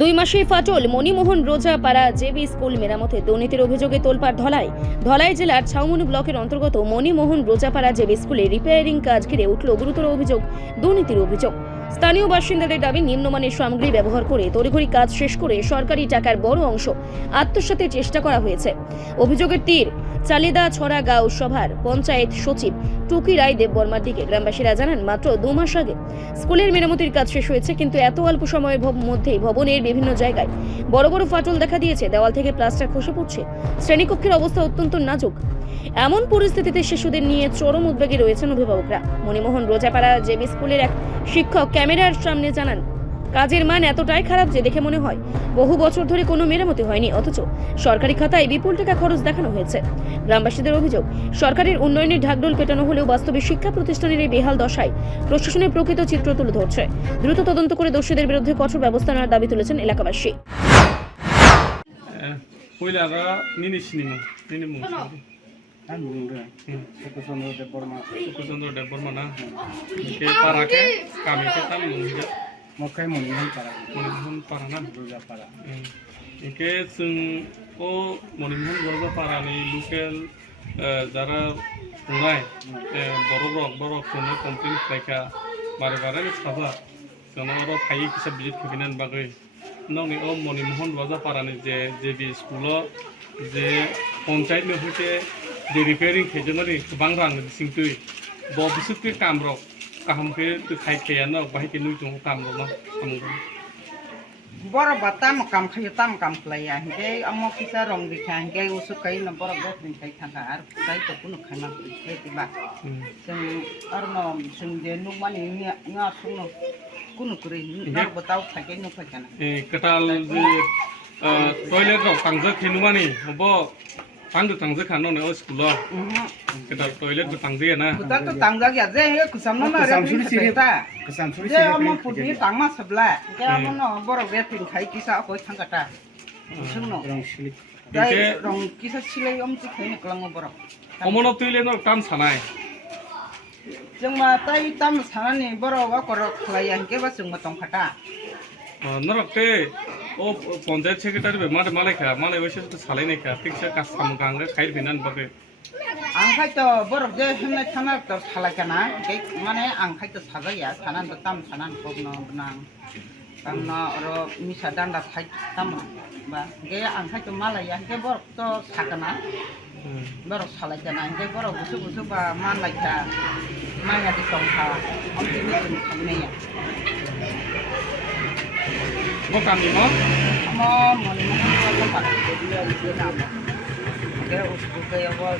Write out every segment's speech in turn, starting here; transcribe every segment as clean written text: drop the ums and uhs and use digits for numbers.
দুই মাসেই ফাটল মণিমোহন রোজাপাড়া জেবি স্কুল মেরামতে দুর্নীতির অভিযোগে তোলপাড় ধলাই জেলার ছাউমনি ব্লকের অন্তর্গত মণিমোহন রোজাপাড়া জেবি স্কুলে রিপেয়ারিং কাজ ঘিরে উঠল গুরুতর অভিযোগ, দুর্নীতির অভিযোগ। স্থানীয় বাসিন্দাদের দাবি নিম্নমানের সামগ্রী ব্যবহার করে তড়িঘড়ি কাজ শেষ করে সরকারি টাকার বড় অংশ আত্মসাতের চেষ্টা করা হয়েছে। অভিযোগের তীর চালিদা ছড়া গাঁও সভার পঞ্চায়েত সচিব টুকি রায় দেববর্মার দিকে। গ্রামবাসীরা জানান, মাত্র 2 মাস আগে স্কুলের মেরামতির কাজ শেষ হয়েছে, কিন্তু এত অল্প সময়ের মধ্যেই ভবনের বিভিন্ন জায়গায় বড় বড় ফাটল দেখা দিয়েছে। দেওয়াল থেকে প্লাস্টার খসে পড়ছে। শ্রেণীকক্ষের অবস্থা অত্যন্ত নাজুক। এমন পরিস্থিতিতে শিশুদের নিয়ে চরম উদ্বেগে রয়েছেন অভিভাবকরা। মণিমোহন রোজাপাড়া জেবি স্কুলের এক শিক্ষক ক্যামেরার সামনে জানান, কাজের মান এতটাই খারাপ যে দেখে মনে হয় বহু বছর ধরে কোনো মেরামতি হয়নি, অথচ সরকারি খাতায় বিপুল টাকা খরচ দেখানো হয়েছে। গ্রামবাসীদের অভিযোগ, সরকারের উন্নয়নের ঢাকঢোল পেটানো হলেও বাস্তবে শিক্ষা প্রতিষ্ঠানের এই বেহাল দশায় প্রশাসনের প্রকৃত চিত্র তুলে ধরছে। দ্রুত তদন্ত করে দোষীদের বিরুদ্ধে কঠোর ব্যবস্থা নেওয়ার দাবি তুলেছেন এলাকাবাসী। Sukusandro Deborma na ke parake kami ke tam mungkin Mokai Monihan para na Roja para. ke sung o monimun Roja para ni local jara punai borok sunu komplain mereka bare ni saba sono ro phai kisa visit khabinan bagai nong ni o monimun Roja para ni je di school je panchayat ni hote de repairing khejamani bang rang singtui bo bisut ke kamrok kaham ke tu khai khayan no bahi ke nui tung kamrok no amung bor batam kam playa hingke amo kisa rong dikha hingke usuk kai na bor got ning kai thanga ar kai to kuno khana kai tiba sing arno sing de nu mani nya suno kuno kuri nar batau thake no khana ketal je toilet rok tangja khenumani bo Pangdu tangja khano ne o school kita toilet tu tangja na kita tu tangja ya je kusamno na Kusamsuri sini ta Kusamsuri je amo putni tangma sabla ke amo no bor repin khai kisa ko thangata sungno dai rong kisa silai om ti khai klang bor omono toilet no tam sanai jengma tai tam sanani bor wa korok khlaya ke ba sungma tong khata नरकते O panchayat secretary बे माले माले खा माले वैसे तो साले नहीं खा ठीक से का सामगांग खाइर बिनान बके आंखाय तो बरफ जे हमने थाना तो साला kana के माने आंखाय तो सागा या थाना तो ताम थाना पगनो बनां तामना रो मिसा दांडा थाइ ताम बा के आंखाय तो माला या के बरफ तो सागाना बरफ साला kana के बरफ बुसु बा मान लाइथा माया दि संखा हमति नि थांनाया Mo kami mo? Mo Monimuhon Rojapara. Dia nama. Dia usuk kaya wa.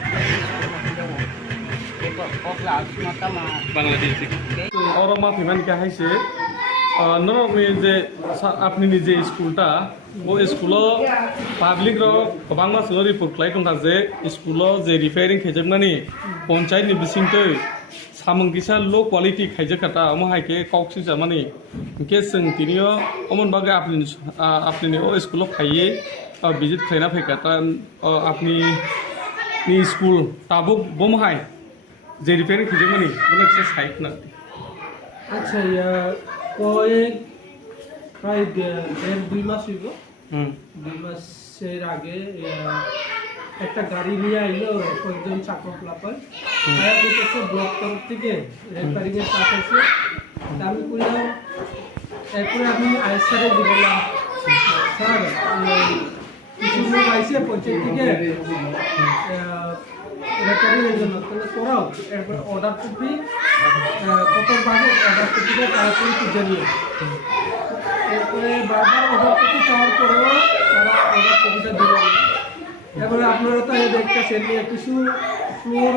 Dia pokla semata ma. Bangladesh. और माफी मान क्या है से नरक में जे अपनी निजे स्कूल टा वो स्कूल पब्लिक रो बांग्ला से रिपोर्ट क्लाइ दंखा जे स्कूल जे रिपेयरिंग खेजबनानि पंचायत नि बिसिंतै सामंग किसा लो क्वालिटी खाइजकाता अमहाय के कौक्सि जामानि के जों तिनियो अमन बागे आपनि ओ स्कूल खाइए विजिट खाइना फैकाता आपनि नि स्कूल ताबो बमहाय जे रिपेयरिंग खेजबनानि बोला से साइट ना আচ্ছা প্রায় 1.5-2 মাস হইব 2 মাসের আগে একটা গাড়ি নিয়ে আইলো কয়েকজন চাকর প্লাপার তারা বলতেছে ব্লক তরফ থেকে রিপেয়ারিং এর কাজ আছে আমি কইলাম এরপরে আমি আইএসআরে দিলাম স্যার কিছু লোক আইসে পঞ্চায়েত থেকে রিপেয়ারিং এর জন্য তাহলে করাও এরপর অর্ডার করবি কত ভাগে অর্ডার করবি তারপরে কি জানিয়ে এরপরে বারবার অর্ডার করতে চাওয়ার পরেও তারা অর্ডার কবিতা দিল। এবারে আপনারা তো দেখতেছেন কিছু ফ্লোর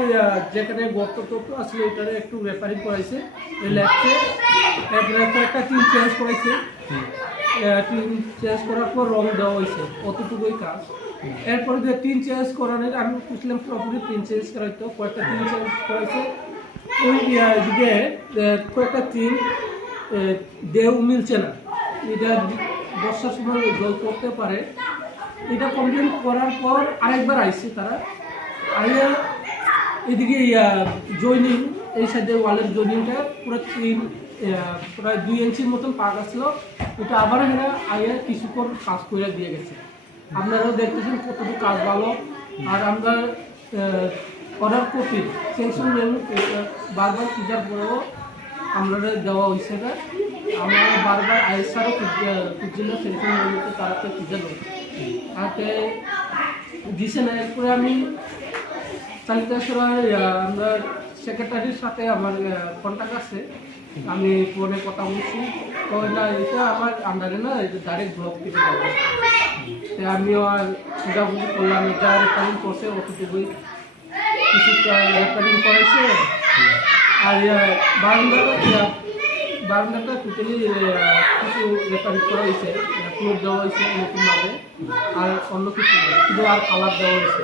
যেখানে গর্ত আসলে এটারে একটু রিপেয়ারিং করাইছে ল্যাবসে এরপরে একটা টিন চেঞ্জ করাইছে টিন চেঞ্জ করার পর রং দেওয়া হয়েছে অতটুকুই কাজ। এরপরে যে টিন চেঞ্জ করানোর আমি বুঝলাম পুরোপুরি টিন চেঞ্জ করাইতো কয়েকটা টিন চেঞ্জ করাইছে ওই দিকে কয়েকটা টিন দেও মিলছে না, এটা বর্ষার সময় জল করতে পারে। এটা কমপ্লেন করার পর আরেকবার আইসে তারা আইয়া এদিকে জয়নিং এই সাইডে ওয়ালের জয়নিংটা পুরো প্রায় 2 ইঞ্চির মতন পাক আসলো, এটা আবার এরা আগে কিছুক্ষণ কাজ করে দিয়ে গেছে। আপনারাও দেখতেছেন কতটুকু কাজ ভালো। আর আমরা অর্ডার কপি সেকশন মেনু বারবার খোঁজার পরেও আমরা দেওয়া হয়েছে না। আমরা বারবার আইসারও খুঁজছিল সেকশন মেনুতে, তারাতে খুঁজল তাকে দিছে না। এরপরে আমি চালিতাসরায় আমরা সেক্রেটারির সাথে আমার কন্ট্যাক্ট আছে, আমি ফোনে কথা বলছি, তো না এটা আমার আন্ডারে না, এটা ডাইরেক্ট ব্লক থেকে যাবে। আমিও আর খোঁজাখুঁজি করলাম, এটা রেফারিং করছে অতটুকুই, কিছু রেফারিং করেছে। আর বারান্দাটা টোটালি কিছু রেফারিং করা হয়েছে, ফ্লোর দেওয়া হয়েছে নতুনভাবে, আর অন্য কিছু শুধু আর কালার দেওয়া হয়েছে।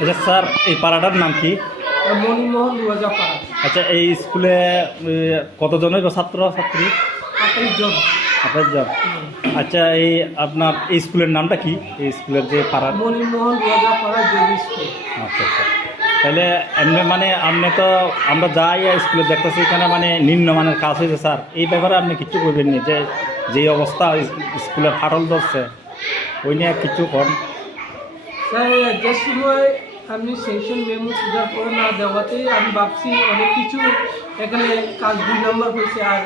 আচ্ছা স্যার, এই পাড়াটার নাম কি? মণিমোহন রোজা পাড়া। আচ্ছা, এই স্কুলে কতজনের ছাত্র ছাত্রী? 28 জন। 28 জন। আচ্ছা, এই আপনার এই স্কুলের নামটা কি? এই স্কুলের যে পাড়ার? মণিমোহন রোজা পাড়া জেবি স্কুল। আচ্ছা আচ্ছা, তাহলে এমনি মানে আপনি তো আমরা যাই স্কুলে দেখতেছি এখানে মানে নিম্নমানের কাজ হয়েছে স্যার, এই ব্যাপারে আপনি কিছু করবেন নি? যে অবস্থা স্কুলে ফাটল ধরছে ওই নিয়ে কিছু কর। স্যার, যে সময় আমি সেকশন মেমো পূজার করে না দেওয়াতেই আমি ভাবছি অনেক কিছু এখানে কাজ 2 নম্বর হয়েছে। আর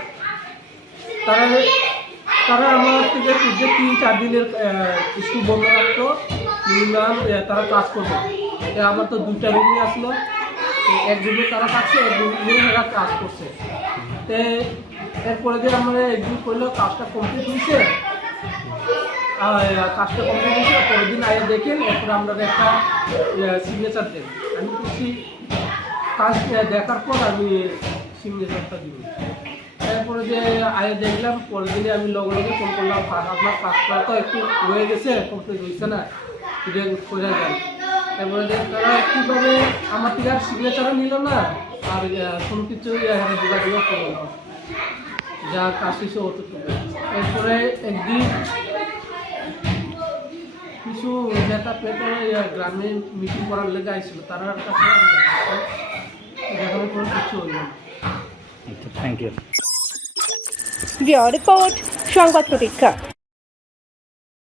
তারা আমার থেকে যে 3-4 দিনের স্কুল বন্ধ রাখতো, মিনিমাম তারা কাজ করবে। আমার তো 2টা রুমই আসলো, এক রুমে তারা থাকছে, এক রুমে তারা কাজ করছে। তো এরপরে যে আমরা একদিন করলেও কাজটা কমপ্লিট হয়েছে, কাজটা কমপ্লিট হয়েছে, পরের দিন আগে দেখেন, এরপরে আমরা একটা সিগনেচার দেন। আমি খুশি কাজ দেখার পর আমি সিগনেচারটা দিব। তারপরে যে আগে দেখলাম, পরের দিনে আমি লগে লগে ফোন করলাম, আপনার কাজটা তো একটু হয়ে গেছে, কমপ্লিট হয়েছে না, এটা বোঝা যায়। তারপরে যে তারা কীভাবে আমার থেকে আর সিগনেচারও নিল না, আর কোনো কিছু যোগাযোগও করলো না, যা কাজ হয়েছে অতটুকু। এরপরে একদিন কিছু নেতা পেপার গ্রামে মিটিং করার লেগে আসছিল, তার কাছে দেখানোর কোনো কিছু হইল না। আচ্ছা, থ্যাংক ইউ। রিপোর্ট সংবাদ প্রতীক্ষা।